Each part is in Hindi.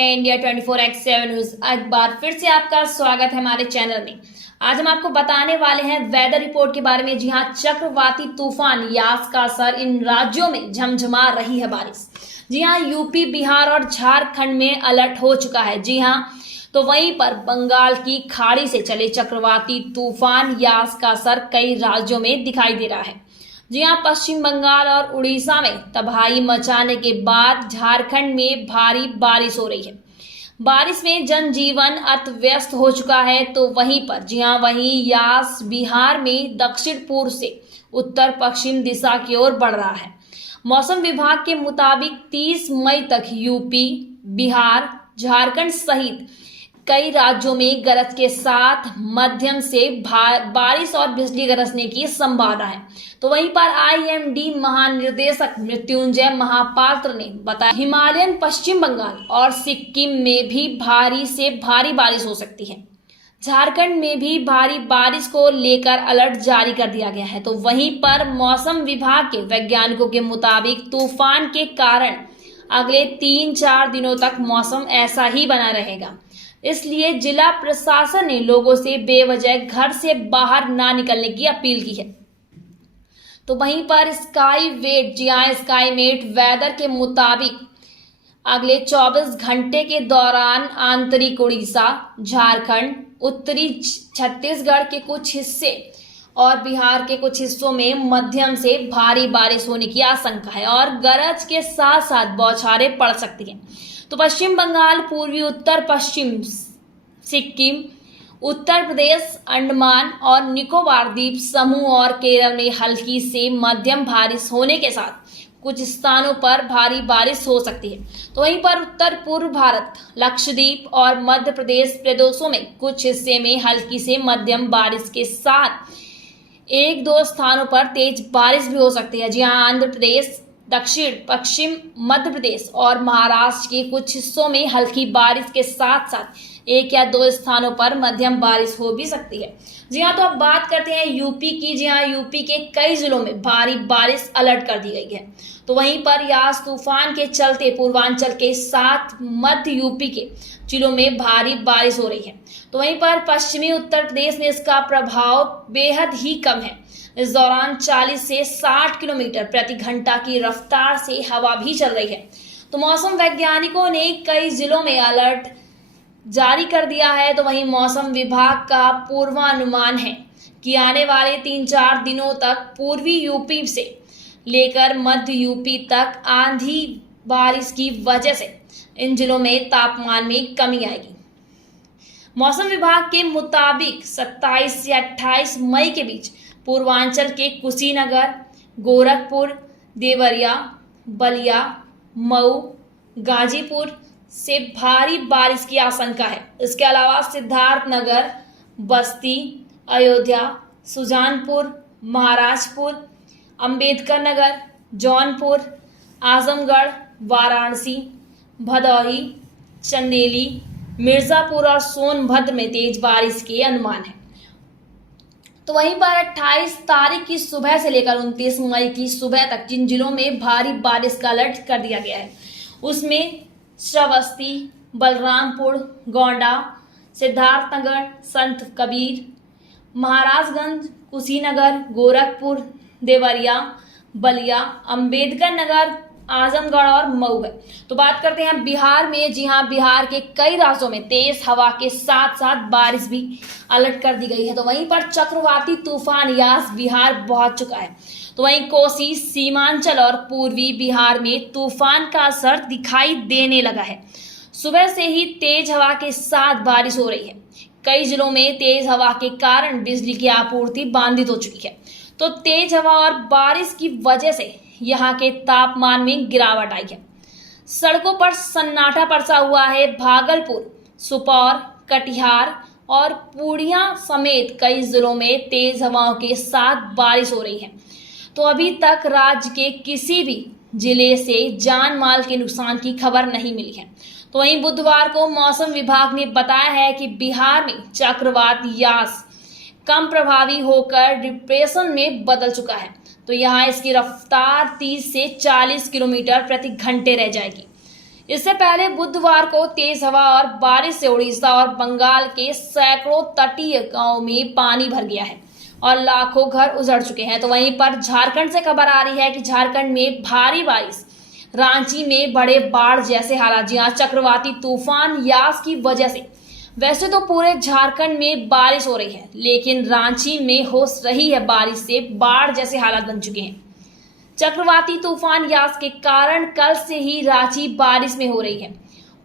हैं इंडिया 24x7 न्यूज। एक बार फिर से आपका स्वागत है हमारे चैनल में। आज हम आपको बताने वाले हैं वेदर रिपोर्ट के बारे में। जी हां, चक्रवाती तूफान यास का असर इन राज्यों में झमझमा रही है बारिश। जी हां, यूपी, बिहार और झारखंड में अलर्ट हो चुका है। जी हां, तो वहीं पर बंगाल की खाड़ी से चले चक्रवाती तूफान यास का असर कई राज्यों में दिखाई दे रहा है। जी हां, पश्चिम बंगाल और उड़ीसा में तबाही मचाने के बाद झारखंड में भारी बारिश हो रही है। बारिश में जनजीवन अस्त व्यस्त हो चुका है। तो वहीं पर वहीं यास बिहार में दक्षिण पूर्व से उत्तर पश्चिम दिशा की ओर बढ़ रहा है। मौसम विभाग के मुताबिक 30 मई तक यूपी, बिहार, झारखंड सहित कई राज्यों में गरज के साथ मध्यम से बारिश और बिजली गरजने की संभावना है। तो वहीं पर आईएमडी महानिदेशक मृत्युंजय महापात्र ने बताया, हिमालयन पश्चिम बंगाल और सिक्किम में भी भारी से भारी बारिश हो सकती है। झारखंड में भी भारी बारिश को लेकर अलर्ट जारी कर दिया गया है। तो वहीं पर मौसम विभाग के वैज्ञानिकों के मुताबिक तूफान के कारण अगले 3-4 दिनों तक मौसम ऐसा ही बना रहेगा। इसलिए जिला प्रशासन ने लोगों से बेवजह घर से बाहर ना निकलने की अपील की है। तो वहीं पर स्काईमेट वेदर के मुताबिक अगले 24 घंटे के दौरान आंतरिक उड़ीसा, झारखंड, उत्तरी छत्तीसगढ़ के कुछ हिस्से और बिहार के कुछ हिस्सों में मध्यम से भारी बारिश होने की आशंका है और गरज के साथ साथ बौछारें पड़ सकती हैं। तो पश्चिम बंगाल, पूर्वी उत्तर पश्चिम सिक्किम, उत्तर प्रदेश, अंडमान और निकोबार द्वीप समूह और केरल में हल्की से मध्यम बारिश होने के साथ कुछ स्थानों पर भारी बारिश हो सकती है। तो वहीं पर उत्तर पूर्व भारत, लक्षद्वीप और मध्य प्रदेश प्रदेशों में कुछ हिस्से में हल्की से मध्यम बारिश के साथ 1-2 स्थानों पर तेज बारिश भी हो सकती है। जी हाँ, आंध्र प्रदेश, दक्षिण पश्चिम मध्य प्रदेश और महाराष्ट्र के कुछ हिस्सों में हल्की बारिश के साथ साथ 1 या 2 स्थानों पर मध्यम बारिश हो भी सकती है। जी हाँ, तो अब बात करते हैं यूपी की। जी हाँ, यूपी के कई जिलों में भारी बारिश अलर्ट कर दी गई है। तो वहीं पर यास तूफान के चलते पूर्वांचल के साथ मध्य यूपी के जिलों में भारी बारिश हो रही है। तो वहीं पर पश्चिमी उत्तर प्रदेश में इसका प्रभाव बेहद ही कम है। इस दौरान 40 से 60 किलोमीटर प्रति घंटा की रफ्तार से हवा भी चल रही है। तो मौसम वैज्ञानिकों ने कई जिलों में अलर्ट जारी कर दिया है। तो वहीं मौसम विभाग का पूर्वानुमान है कि आने वाले 3-4 दिनों तक पूर्वी यूपी से लेकर मध्य यूपी तक आंधी बारिश की वजह से इन जिलों में तापमान में कमी आएगी। मौसम विभाग के मुताबिक 27 से 28 मई के बीच पूर्वांचल के कुशीनगर, गोरखपुर, देवरिया, बलिया, मऊ, गाजीपुर से भारी बारिश की आशंका है। इसके अलावा सिद्धार्थनगर, बस्ती, अयोध्या, सुजानपुर, महाराजपुर, अंबेडकर नगर, जौनपुर, आजमगढ़, वाराणसी, भदोही, चंदेली, मिर्जापुर और सोनभद्र में तेज बारिश के अनुमान है। तो वहीं पर 28 तारीख की सुबह से लेकर 29 मई की सुबह तक जिन जिलों में भारी बारिश का अलर्ट कर दिया गया है उसमें श्रावस्ती, बलरामपुर, गोंडा, सिद्धार्थनगर, संत कबीर, महाराजगंज, कुशीनगर, गोरखपुर, देवरिया, बलिया, अंबेडकर नगर, आजमगढ़ और मऊ है। तो बात करते हैं बिहार में। जी हाँ, बिहार के कई राज्यों में तेज हवा के साथ साथ बारिश भी अलर्ट कर दी गई है। तो वहीं पर चक्रवाती तूफान यास बिहार पहुंच चुका है। तो वहीं कोसी, सीमांचल और पूर्वी बिहार में तूफान का असर दिखाई देने लगा है। सुबह से ही तेज हवा के साथ बारिश हो रही है। कई जिलों में तेज हवा के कारण बिजली की आपूर्ति बाधित हो चुकी है। तो तेज हवा और बारिश की वजह से यहाँ के तापमान में गिरावट आई है। सड़कों पर सन्नाटा पड़सा हुआ है। भागलपुर, सुपौल, कटिहार और पूर्णिया समेत कई जिलों में तेज हवाओं के साथ बारिश हो रही है। तो अभी तक राज्य के किसी भी जिले से जान माल के नुकसान की खबर नहीं मिली है। तो वहीं बुधवार को मौसम विभाग ने बताया है कि बिहार में चक्रवात यास कम प्रभावी होकर डिप्रेशन में बदल चुका है। तो यहाँ इसकी रफ्तार 30 से 40 किलोमीटर प्रति घंटे रह जाएगी। इससे पहले बुधवार को तेज हवा और बारिश से उड़ीसा और बंगाल के सैकड़ों तटीय गांवों में पानी भर गया है और लाखों घर उजड़ चुके हैं। तो वहीं पर झारखंड से खबर आ रही है कि झारखंड में भारी बारिश, रांची में बड़े बाढ़ जैसे हालात, जी हाँ, चक्रवाती तूफान यास की वजह से वैसे तो पूरे झारखंड में बारिश हो रही है, लेकिन रांची में हो रही है बारिश से बाढ़ जैसे हालात बन चुके हैं। चक्रवाती तूफान यास के कारण कल से ही रांची बारिश में हो रही है,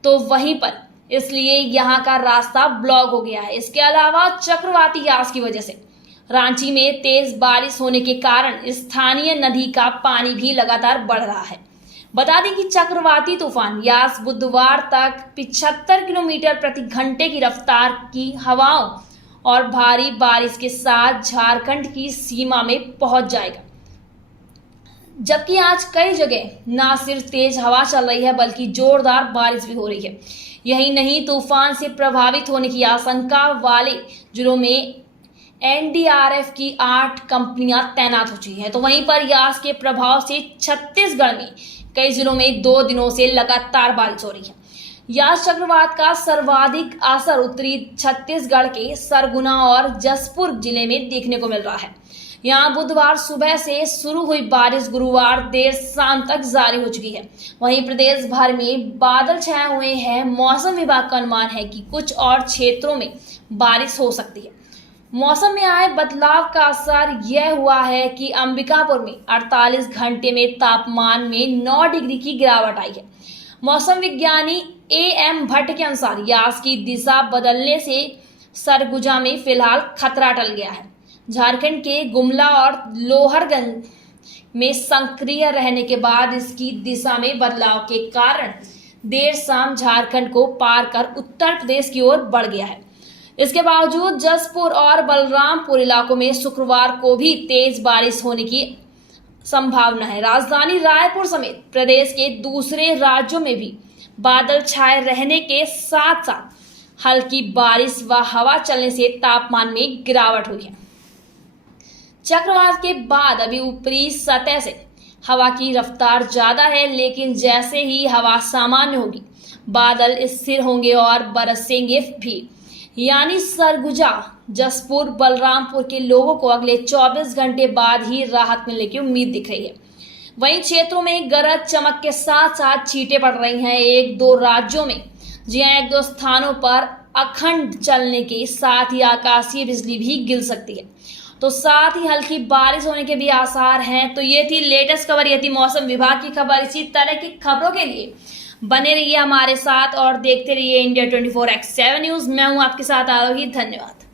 तो वहीं पर इसलिए यहां का रास्ता ब्लॉक हो गया है। इसके अलावा चक्रवाती यास की वजह से रांची में तेज बारिश होने के कारण स्थानीय नदी का पानी भी लगातार बढ़ रहा है। बता दें कि चक्रवाती तूफान यास बुधवार तक 75 किलोमीटर प्रति घंटे की रफ्तार की हवाओं और भारी बारिश के साथ झारखंड की सीमा में पहुंच जाएगा, जबकि आज कई जगह न सिर्फ तेज हवा चल रही है बल्कि जोरदार बारिश भी हो रही है। यही नहीं, तूफान से प्रभावित होने की आशंका वाले जिलों में एनडीआरएफ की 8 कंपनियां तैनात हो चुकी हैं। तो वहीं पर यास के प्रभाव से छत्तीसगढ़ में कई जिलों में 2 दिनों से लगातार बारिश हो रही है। यास चक्रवात का सर्वाधिक असर उत्तरी छत्तीसगढ़ के सरगुना और जसपुर जिले में देखने को मिल रहा है। यहाँ बुधवार सुबह से शुरू हुई बारिश गुरुवार देर शाम तक जारी हो चुकी है। वहीं प्रदेश भर में बादल छाए हुए हैं। मौसम विभाग का अनुमान है कि कुछ और क्षेत्रों में बारिश हो सकती है। मौसम में आए बदलाव का असर यह हुआ है कि अंबिकापुर में 48 घंटे में तापमान में 9 डिग्री की गिरावट आई है। मौसम विज्ञानी AM भट्ट के अनुसार यास की दिशा बदलने से सरगुजा में फिलहाल खतरा टल गया है। झारखंड के गुमला और लोहरदगा में सक्रिय रहने के बाद इसकी दिशा में बदलाव के कारण देर शाम झारखंड को पार कर उत्तर प्रदेश की ओर बढ़ गया है। इसके बावजूद जसपुर और बलरामपुर इलाकों में शुक्रवार को भी तेज बारिश होने की संभावना है। राजधानी रायपुर समेत प्रदेश के दूसरे राज्यों में भी बादल छाए रहने के साथ साथ हल्की बारिश व हवा चलने से तापमान में गिरावट हुई है। चक्रवात के बाद अभी ऊपरी सतह से हवा की रफ्तार ज्यादा है, लेकिन जैसे ही हवा सामान्य होगी बादल स्थिर होंगे और बरसेंगे भी। यानी सरगुजा, जसपुर, बलरामपुर के लोगों को अगले 24 घंटे बाद ही राहत मिलने की उम्मीद दिख रही है। वहीं क्षेत्रों में गरज चमक के साथ साथ छींटें पड़ रही हैं। 1-2 राज्यों में, जी हाँ, 1-2 स्थानों पर अखंड चलने के साथ ही आकाशीय बिजली भी गिर सकती है। तो साथ ही हल्की बारिश होने के भी आसार हैं। तो ये थी लेटेस्ट खबर, ये थी मौसम विभाग की खबर। इसी तरह की खबरों के लिए बने रहिए हमारे साथ और देखते रहिए इंडिया 24/7 न्यूज। मैं हूं आपके साथ आरोही। धन्यवाद।